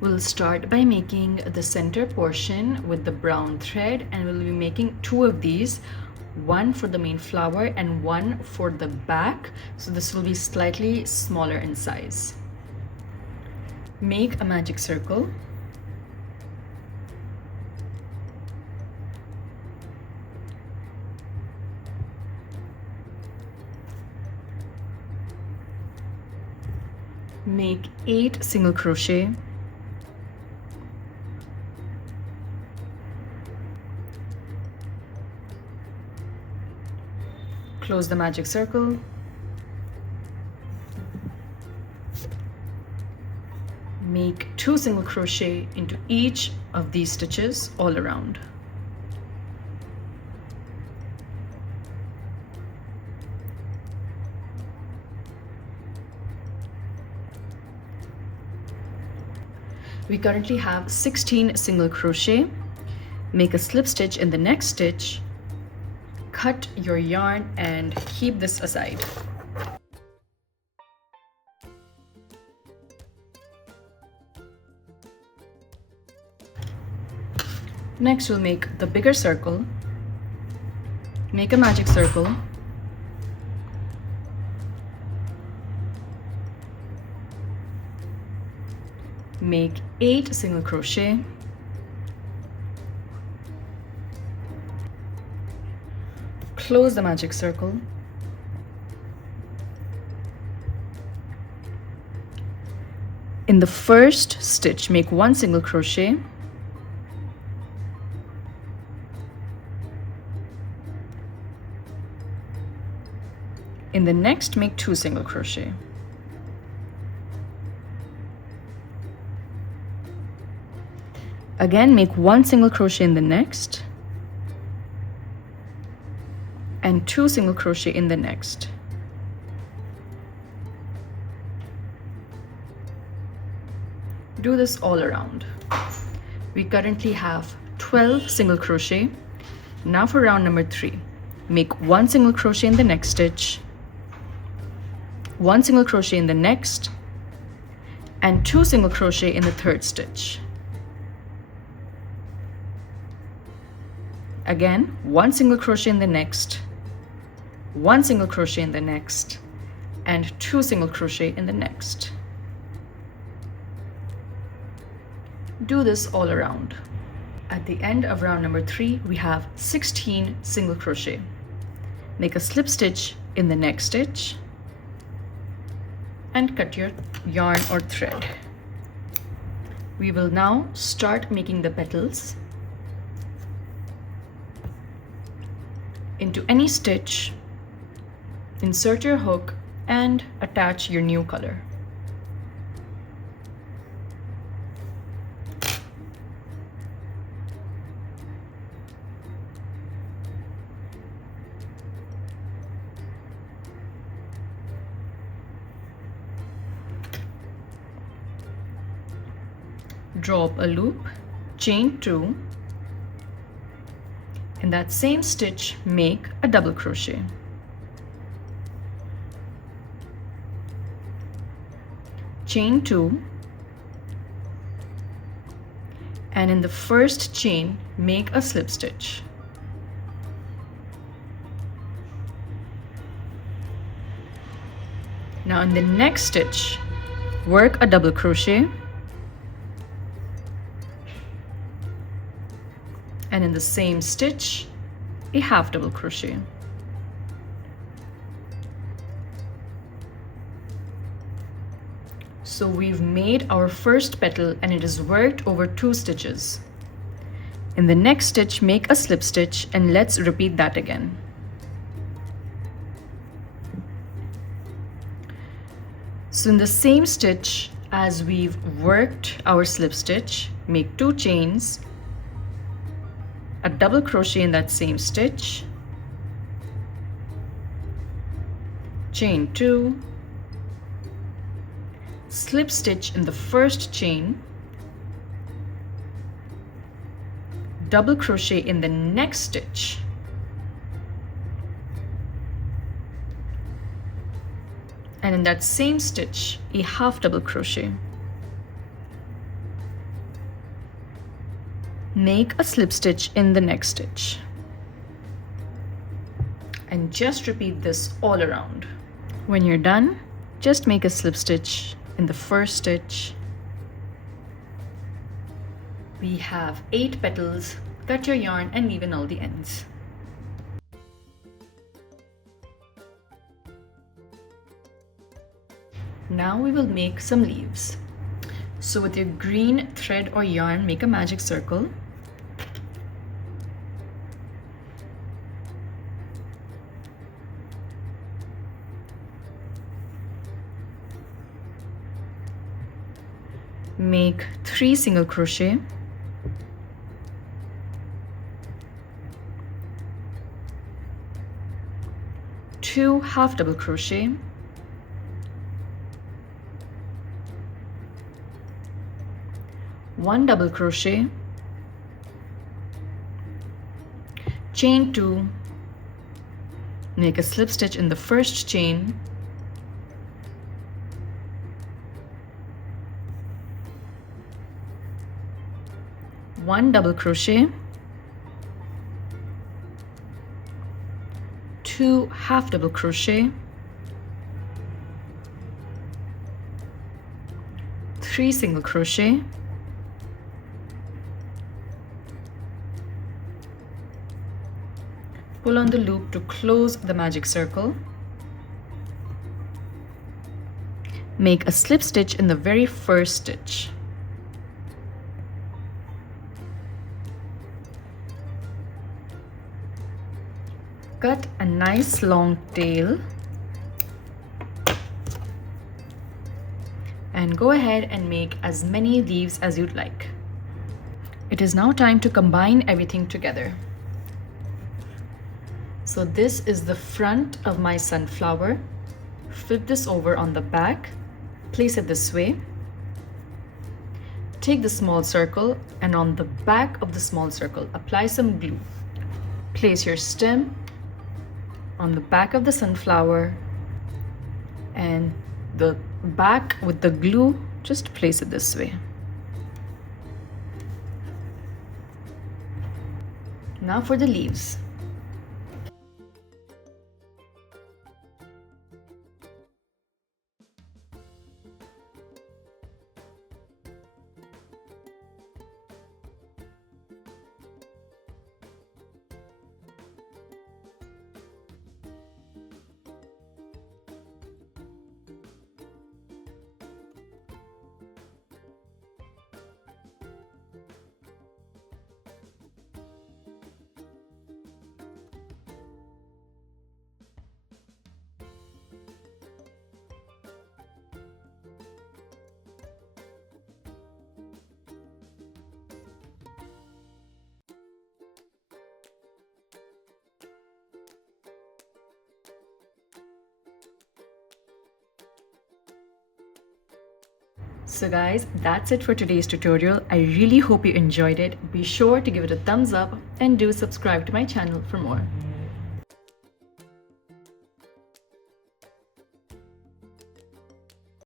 We'll start by making the center portion with the brown thread, and we'll be making two of these, one for the main flower and one for the back. So this will be slightly smaller in size. Make a magic circle. Make 8 single crochet. Close the magic circle. Make 2 single crochet into each of these stitches all around. We currently have 16 single crochet. Make a slip stitch in the next stitch. Cut your yarn and keep this aside. Next, we'll make the bigger circle. Make a magic circle. Make 8 single crochet. Close the magic circle. In the first stitch, make 1 single crochet. In the next, make 2 single crochet. Again, make 1 single crochet in the next and 2 single crochet in the next. Do this all around. We currently have 12 single crochet. Now for round number 3, make 1 single crochet in the next stitch, 1 single crochet in the next, and 2 single crochet in the third stitch. Again, 1 single crochet in the next, 1 single crochet in the next, and 2 single crochet in the next. Do this all around. At the end of round number 3, we have 16 single crochet. Make a slip stitch in the next stitch and cut your yarn or thread. We will now start making the petals. Into any stitch, insert your hook and attach your new color. Draw up a loop, chain 2. In that same stitch, make a double crochet. Chain 2, and in the first chain, make a slip stitch. Now in the next stitch, work a double crochet, and in the same stitch, a half double crochet. So we've made our first petal and it is worked over 2 stitches. In the next stitch, make a slip stitch and let's repeat that again. So in the same stitch as we've worked our slip stitch, make 2 chains, a double crochet in that same stitch, chain 2, slip stitch in the first chain, double crochet in the next stitch, and in that same stitch, a half double crochet. Make a slip stitch in the next stitch. And just repeat this all around. When you're done, just make a slip stitch in the first stitch. We have 8 petals. Cut your yarn and leave in all the ends. Now we will make some leaves. So with your green thread or yarn, make a magic circle. Make 3 single crochet. Two half double crochet. One double crochet. Chain 2. Make a slip stitch in the first chain. One double crochet. 2 half double crochet. 3 single crochet. Pull on the loop to close the magic circle. Make a slip stitch in the very first stitch. Cut a nice long tail and go ahead and make as many leaves as you'd like. It is now time to combine everything together. So this is the front of my sunflower. Flip this over on the back, place it this way. Take the small circle and on the back of the small circle, apply some glue. Place your stem on the back of the sunflower and the back with the glue, just place it this way. Now for the leaves. So guys, that's it for today's tutorial. I really hope you enjoyed it. Be sure to give it a thumbs up and do subscribe to my channel for more.